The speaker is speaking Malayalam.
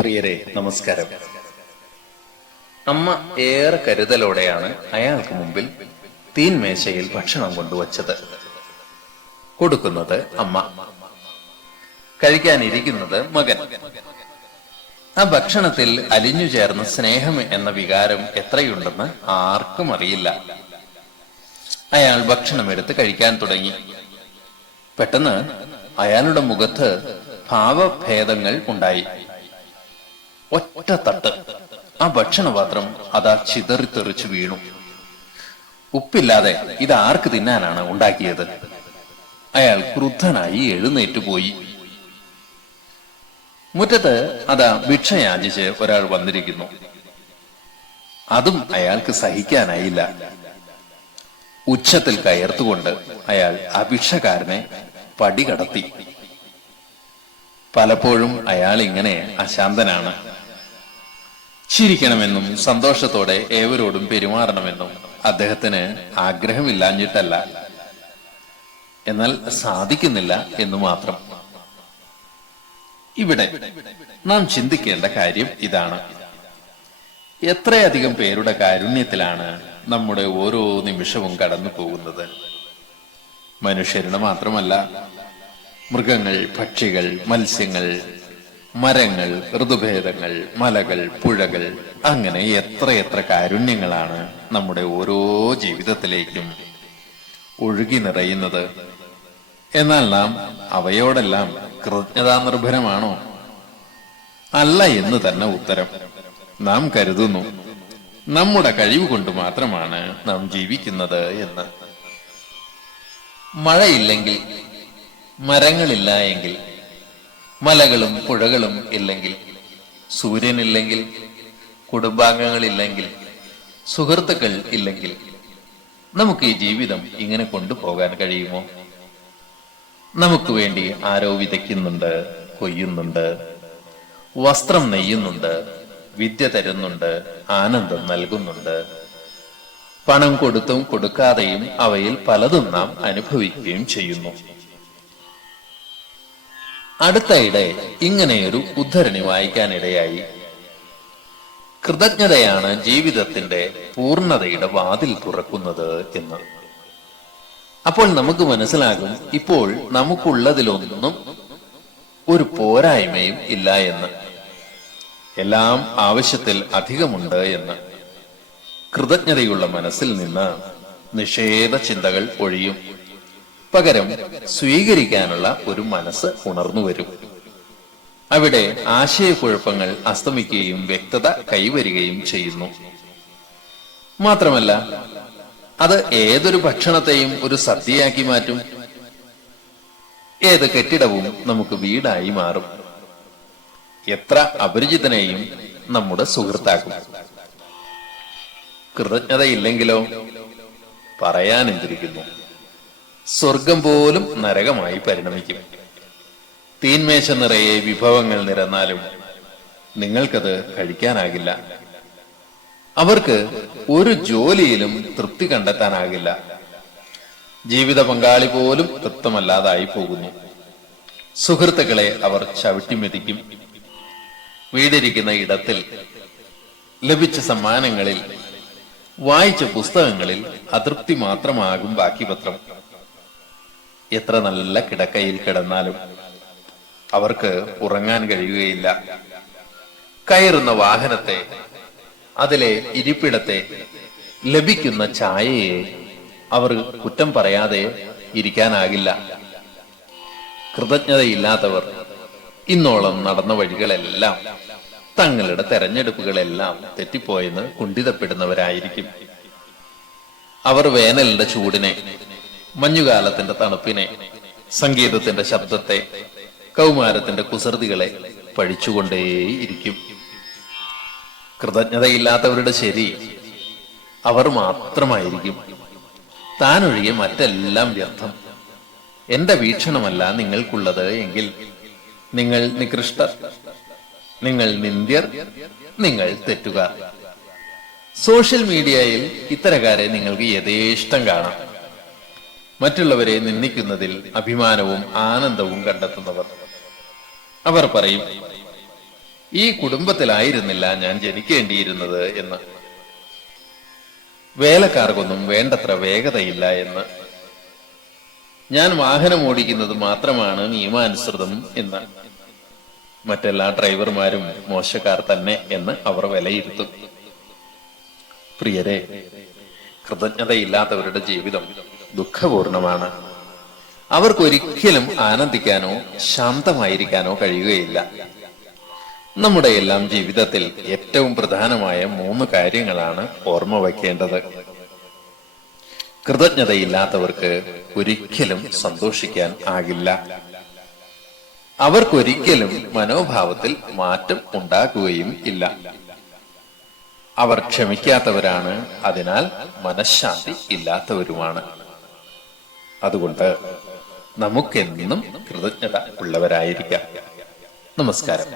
പ്രിയരെ നമസ്കാരം. അമ്മ ഏറെ കരുതലോടെയാണ് അയാൾക്ക് മുമ്പിൽ തീൻമേശയിൽ ഭക്ഷണം കൊണ്ടുവച്ചത്. കൊടുക്കുന്നത് അമ്മ. കഴിക്കാനിരിക്കുന്നത് മകൻ. ആ ഭക്ഷണത്തിൽ അലിഞ്ഞു ചേർന്ന സ്നേഹം എന്ന വികാരം എത്രയുണ്ടെന്ന് ആർക്കും അറിയില്ല. അയാൾ ഭക്ഷണം എടുത്ത് കഴിക്കാൻ തുടങ്ങി. പെട്ടെന്ന് അയാളുടെ മുഖത്ത് ഭാവഭേദങ്ങൾ ഉണ്ടായി. ഒറ്റ തട്ട്. ആ ഭക്ഷണപാത്രം അതാ ചിതറിത്തെറിച്ചു വീണു. ഉപ്പില്ലാതെ ഇത് ആർക്ക് തിന്നാനാണ് ഉണ്ടാക്കിയത്? അയാൾ ക്രുദ്ധനായി എഴുന്നേറ്റ് പോയി. മുറ്റത്ത് അതാ ഭിക്ഷ യാചിച്ച് ഒരാൾ വന്നിരിക്കുന്നു. അതും അയാൾക്ക് സഹിക്കാനായില്ല. ഉച്ചത്തിൽ കയർത്തുകൊണ്ട് അയാൾ ആ ഭിക്ഷക്കാരനെ പടികടത്തി. പലപ്പോഴും അയാൾ ഇങ്ങനെ അശാന്തനാണ്. ചിരിക്കണമെന്നും സന്തോഷത്തോടെ ഏവരോടും പെരുമാറണമെന്നും അദ്ദേഹത്തിന് ആഗ്രഹമില്ലാഞ്ഞിട്ടല്ല. എന്നാൽ സാധിക്കുന്നില്ല എന്ന് മാത്രം. ഇവിടെ നാം ചിന്തിക്കേണ്ട കാര്യം ഇതാണ്. എത്രയധികം പേരുടെ കാരുണ്യത്തിലാണ് നമ്മുടെ ഓരോ നിമിഷവും കടന്നു പോകുന്നത്. മനുഷ്യരുടെ മാത്രമല്ല മൃഗങ്ങൾ പക്ഷികൾ മത്സ്യങ്ങൾ മരങ്ങൾ ഋതുഭേദങ്ങൾ മലകൾ പുഴകൾ അങ്ങനെ എത്രയെത്ര കാരുണ്യങ്ങളാണ് നമ്മുടെ ഓരോ ജീവിതത്തിലേക്കും ഒഴുകി നിറയുന്നത്. എന്നാൽ നാം അവയോടെല്ലാം കൃതജ്ഞതാ നിർഭരമാണോ? അല്ല എന്ന് തന്നെ ഉത്തരം. നാം കരുതുന്നു നമ്മുടെ കഴിവ് കൊണ്ട് മാത്രമാണ് നാം ജീവിക്കുന്നത് എന്ന്. മഴയില്ലെങ്കിൽ മരങ്ങളില്ല എങ്കിൽ മലകളും പുഴകളും ഇല്ലെങ്കിൽ സൂര്യനില്ലെങ്കിൽ കുടുംബാംഗങ്ങളില്ലെങ്കിൽ സുഹൃത്തുക്കൾ ഇല്ലെങ്കിൽ നമുക്ക് ഈ ജീവിതം ഇങ്ങനെ കൊണ്ടുപോകാൻ കഴിയുമോ? നമുക്ക് വേണ്ടി ആരോ വിതയ്ക്കുന്നുണ്ട് കൊയ്യുന്നുണ്ട് വസ്ത്രം നെയ്യുന്നുണ്ട് വിദ്യ തരുന്നുണ്ട് ആനന്ദം നൽകുന്നുണ്ട്. പണം കൊടുത്തും കൊടുക്കാതെയും അവയിൽ പലതും നാം അനുഭവിക്കുകയും ചെയ്യുന്നു. അടുത്തയിടെ ഇങ്ങനെയൊരു ഉദ്ധരണി വായിക്കാനിടയായി. കൃതജ്ഞതയാണ് ജീവിതത്തിന്റെ പൂർണതയുടെ വാതിൽ തുറക്കുന്നത് എന്ന്. അപ്പോൾ നമുക്ക് മനസ്സിലാകും ഇപ്പോൾ നമുക്കുള്ളതിലൊന്നും ഒരു പോരായ്മയും ഇല്ല എന്ന്. എല്ലാം ആവശ്യത്തിൽ അധികമുണ്ട് എന്ന്. കൃതജ്ഞതയുള്ള മനസ്സിൽ നിന്ന് നിഷേധ ചിന്തകൾ ഒഴിയും. പകരം സ്വീകരിക്കാനുള്ള ഒരു മനസ്സ് ഉണർന്നു വരും. അവിടെ ആശയക്കുഴപ്പങ്ങൾ അസ്തമിക്കുകയും വ്യക്തത കൈവരികയും ചെയ്യുന്നു. മാത്രമല്ല അത് ഏതൊരു ഭക്ഷണത്തെയും ഒരു സദ്യയാക്കി മാറ്റും. ഏത് കെട്ടിടവും നമുക്ക് വീടായി മാറും. എത്ര അപരിചിതനെയും നമ്മുടെ സുഹൃത്താക്കും. കൃതജ്ഞതയില്ലെങ്കിലോ പറയാനെന്തിരിക്കുന്നു സ്വർഗം പോലും നരകമായി പരിണമിക്കും. തീന്മേശ നിറയെ വിഭവങ്ങൾ നിരന്നാലും നിങ്ങൾക്കത് കഴിക്കാനാകില്ല. അവർക്ക് ഒരു ജോലിയിലും തൃപ്തി കണ്ടെത്താനാകില്ല. ജീവിത പങ്കാളി പോലും തൃപ്തമല്ലാതായി പോകുന്നു. സുഹൃത്തുക്കളെ അവർ ചവിട്ടിമെതിക്കും. വീടിരിക്കുന്ന ഇടത്തിൽ ലഭിച്ച സമ്മാനങ്ങളിൽ വായിച്ച പുസ്തകങ്ങളിൽ അതൃപ്തി മാത്രമാകും ബാക്കി പത്രം എത്ര നല്ല കിടക്കയിൽ കിടന്നാലും അവർക്ക് ഉറങ്ങാൻ കഴിയുകയില്ല. കയറുന്ന വാഹനത്തെ അതിലെ ഇരിപ്പിടത്തെ ലഭിക്കുന്ന ചായയെ അവർ കുറ്റം പറയാതെ ഇരിക്കാനാകില്ല. കൃതജ്ഞതയില്ലാത്തവർ ഇന്നോളം നടന്ന വഴികളെല്ലാം തങ്ങളുടെ തെരഞ്ഞെടുപ്പുകളെല്ലാം തെറ്റിപ്പോയെന്ന് കുണ്ഠിതപ്പെടുന്നവരായിരിക്കും. അവർ വേനലിന്റെ ചൂടിനെ മഞ്ഞുകാലത്തിന്റെ തണുപ്പിനെ സംഗീതത്തിന്റെ ശബ്ദത്തെ കൗമാരത്തിന്റെ കുസൃതികളെ പഴിച്ചുകൊണ്ടേയിരിക്കും കൃതജ്ഞതയില്ലാത്തവരുടെ ശരി അവർ മാത്രമായിരിക്കും. താനൊഴികെ മറ്റെല്ലാം വ്യർത്ഥം. എന്റെ വീക്ഷണമല്ല നിങ്ങൾക്കുള്ളത് എങ്കിൽ നിങ്ങൾ നികൃഷ്ടർ നിങ്ങൾ നിന്ദ്യർ നിങ്ങൾ തെറ്റുകാർ. സോഷ്യൽ മീഡിയയിൽ ഇത്തരക്കാരെ നിങ്ങൾക്ക് യഥേഷ്ടം കാണാം. മറ്റുള്ളവരെ നിന്ദിക്കുന്നതിൽ അഭിമാനവും ആനന്ദവും കണ്ടെത്തുന്നവർ. അവർ പറയും ഈ കുടുംബത്തിലായിരുന്നില്ല ഞാൻ ജനിക്കേണ്ടിയിരുന്നത് എന്ന്. വേലക്കാർക്കൊന്നും വേണ്ടത്ര വേഗതയില്ല എന്ന്. ഞാൻ വാഹനം ഓടിക്കുന്നത് മാത്രമാണ് നിയമാനുസൃതം എന്ന്. മറ്റെല്ലാ ഡ്രൈവർമാരും മോശക്കാർ തന്നെ എന്ന് അവർ വിലയിരുത്തും. പ്രിയരെ കൃതജ്ഞതയില്ലാത്തവരുടെ ജീവിതം ദുഃഖപൂർണമാണ്. അവർക്കൊരിക്കലും ആനന്ദിക്കാനോ ശാന്തമായിരിക്കാനോ കഴിയുകയില്ല. നമ്മുടെ എല്ലാം ജീവിതത്തിൽ ഏറ്റവും പ്രധാനമായ മൂന്ന് കാര്യങ്ങളാണ് ഓർമ്മ വയ്ക്കേണ്ടത്. കൃതജ്ഞതയില്ലാത്തവർക്ക് ഒരിക്കലും സന്തോഷിക്കാൻ ആകില്ല. അവർക്കൊരിക്കലും മനോഭാവത്തിൽ മാറ്റം ഉണ്ടാക്കുകയും ഇല്ല. അവർ ക്ഷമിക്കാത്തവരാണ് അതിനാൽ മനഃശാന്തി ഇല്ലാത്തവരുമാണ്. അതുകൊണ്ട് നമുക്കെന്നും കൃതജ്ഞത ഉള്ളവരായിരിക്കാം. നമസ്കാരം.